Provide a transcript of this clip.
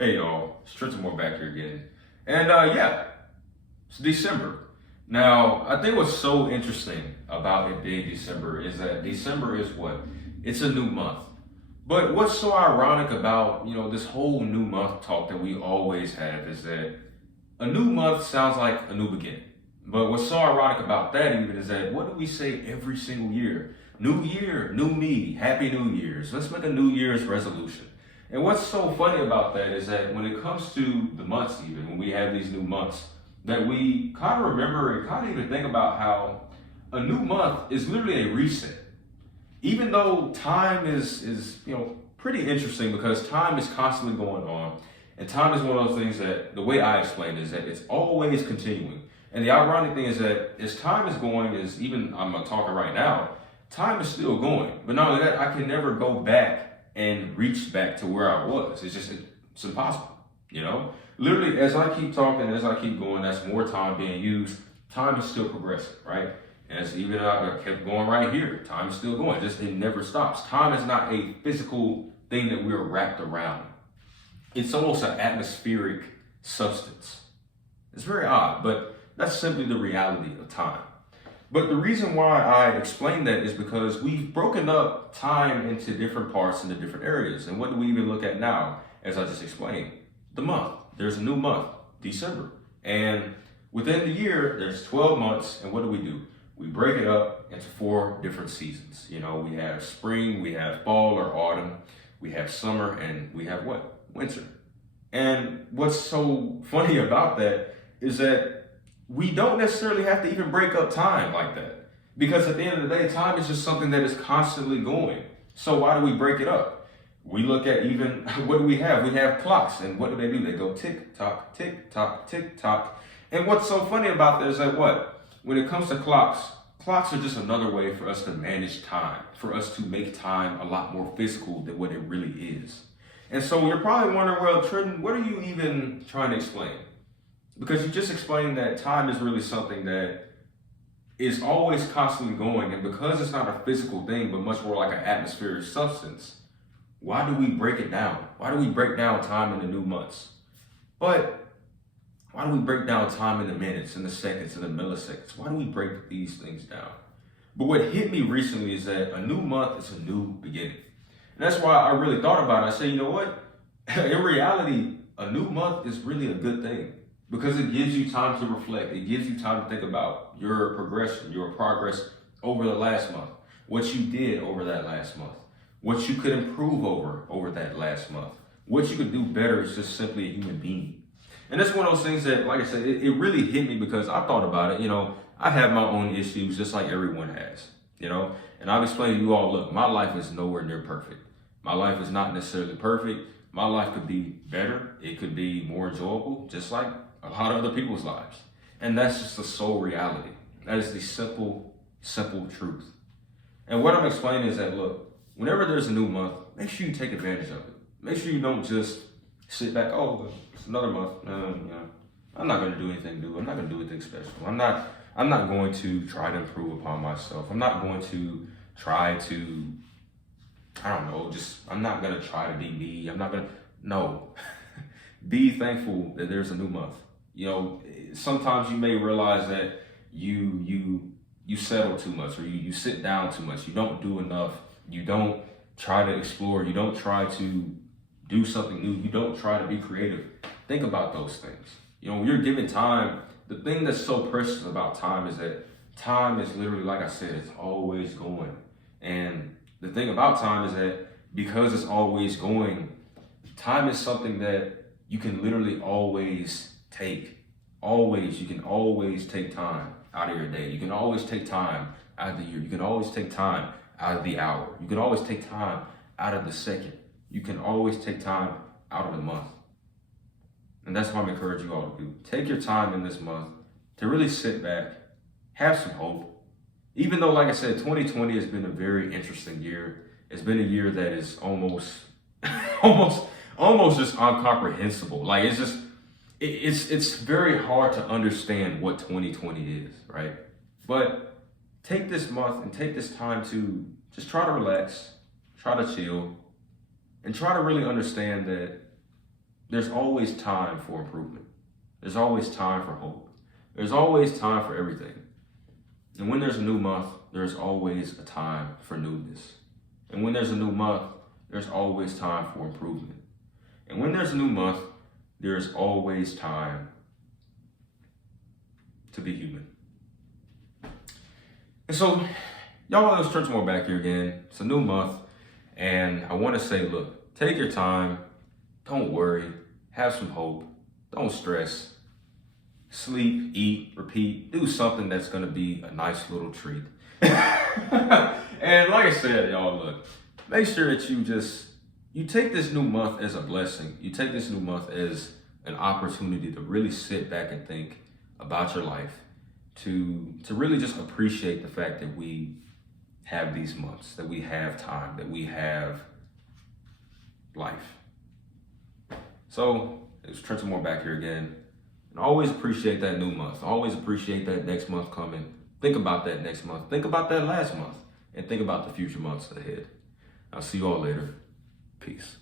Hey y'all, it's Trenton Moore back here again. And yeah, it's December. Now, I think what's so interesting about it being December is that December is what? It's a new month. But what's so ironic about, this whole new month talk that we always have is that a new month sounds like a new beginning. But what's so ironic about that even is that what do we say every single year? New year, new me, happy new year's. Let's make a new year's resolution. And what's so funny about that is that when it comes to the months, even when we have these new months, that we kind of remember and kind of even think about how a new month is literally a reset. Even though time is pretty interesting because time is constantly going on, and time is one of those things that the way I explain it is that it's always continuing. And the ironic thing is that as time is going, is even I'm talking right now, time is still going. But not only that, I can never go back and reach back to where I was. It's impossible, Literally, as I keep talking, as I keep going, that's more time being used. Time is still progressing, right? As even I kept going right here, time is still going. It never stops. Time is not a physical thing that we're wrapped around. It's almost an atmospheric substance. It's very odd, but that's simply the reality of time. But the reason why I explain that is because we've broken up time into different parts into different areas. And what do we even look at now? As I just explained, the month. There's a new month, December. And within the year, there's 12 months. And what do? We break it up into 4 different seasons. We have spring, we have fall or autumn, we have summer, and we have what? Winter. And what's so funny about that is that we don't necessarily have to even break up time like that. Because at the end of the day, time is just something that is constantly going. So why do we break it up? We look at even, what do we have? We have clocks, and what do? They go tick tock, tick tock, tick tock. And what's so funny about that is that when it comes to clocks are just another way for us to manage time, for us to make time a lot more physical than what it really is. And so you're probably wondering, well, Trenton, what are you even trying to explain? Because you just explained that time is really something that is always constantly going. And because it's not a physical thing, but much more like an atmospheric substance, why do we break it down? Why do we break down time in the new months? But why do we break down time in the minutes, in the seconds, in the milliseconds? Why do we break these things down? But what hit me recently is that a new month is a new beginning. And that's why I really thought about it. I said, you know what? In reality, a new month is really a good thing. Because it gives you time to reflect. It gives you time to think about your progression, your progress over the last month, what you did over that last month, what you could improve over that last month, what you could do better as just simply a human being. And that's one of those things that, like I said, it really hit me because I thought about it. I have my own issues just like everyone has, and I've explained to you all, look, my life is nowhere near perfect. My life is not necessarily perfect. My life could be better. It could be more enjoyable, just like a lot of other people's lives. And that's just the sole reality. That is the simple truth. And what I'm explaining is that, look, whenever there's a new month, make sure you take advantage of it. Make sure you don't just sit back, oh, it's another month. I'm not going to do anything new. I'm not going to do anything special. I'm not going to try to improve upon myself. I'm not going to try to, I'm not going to try to be me. No. Be thankful that there's a new month. Sometimes you may realize that you settle too much, or you sit down too much. You don't do enough. You don't try to explore. You don't try to do something new. You don't try to be creative. Think about those things. When you're given time, the thing that's so precious about time is that time is literally, like I said, it's always going. And the thing about time is that because it's always going, time is something that you can literally always take. You can always take time out of your day. You can always take time out of the year. You can always take time out of the hour. You can always take time out of the second. You can always take time out of the month. And that's what I'm encouraging you all to do. Take your time in this month to really sit back, have some hope. Even though, like I said, 2020 has been a very interesting year. It's been a year that is almost just incomprehensible. Like it's very hard to understand what 2020 is, right? But take this month and take this time to just try to relax, try to chill, and try to really understand that there's always time for improvement. There's always time for hope. There's always time for everything. And when there's a new month, there's always a time for newness. And when there's a new month, there's always time for improvement. And when there's a new month, there's always time to be human. And so, y'all, it's Trenton Moore back here again. It's a new month. And I want to say, look, take your time. Don't worry. Have some hope. Don't stress. Sleep, eat, repeat. Do something that's going to be a nice little treat. And like I said, y'all, look, make sure that you take this new month as a blessing. You take this new month as an opportunity to really sit back and think about your life, to really just appreciate the fact that we have these months, that we have time, that we have life. So it's Trenton Moore back here again. And always appreciate that new month. Always appreciate that next month coming. Think about that next month. Think about that last month. And think about the future months ahead. I'll see you all later. Peace.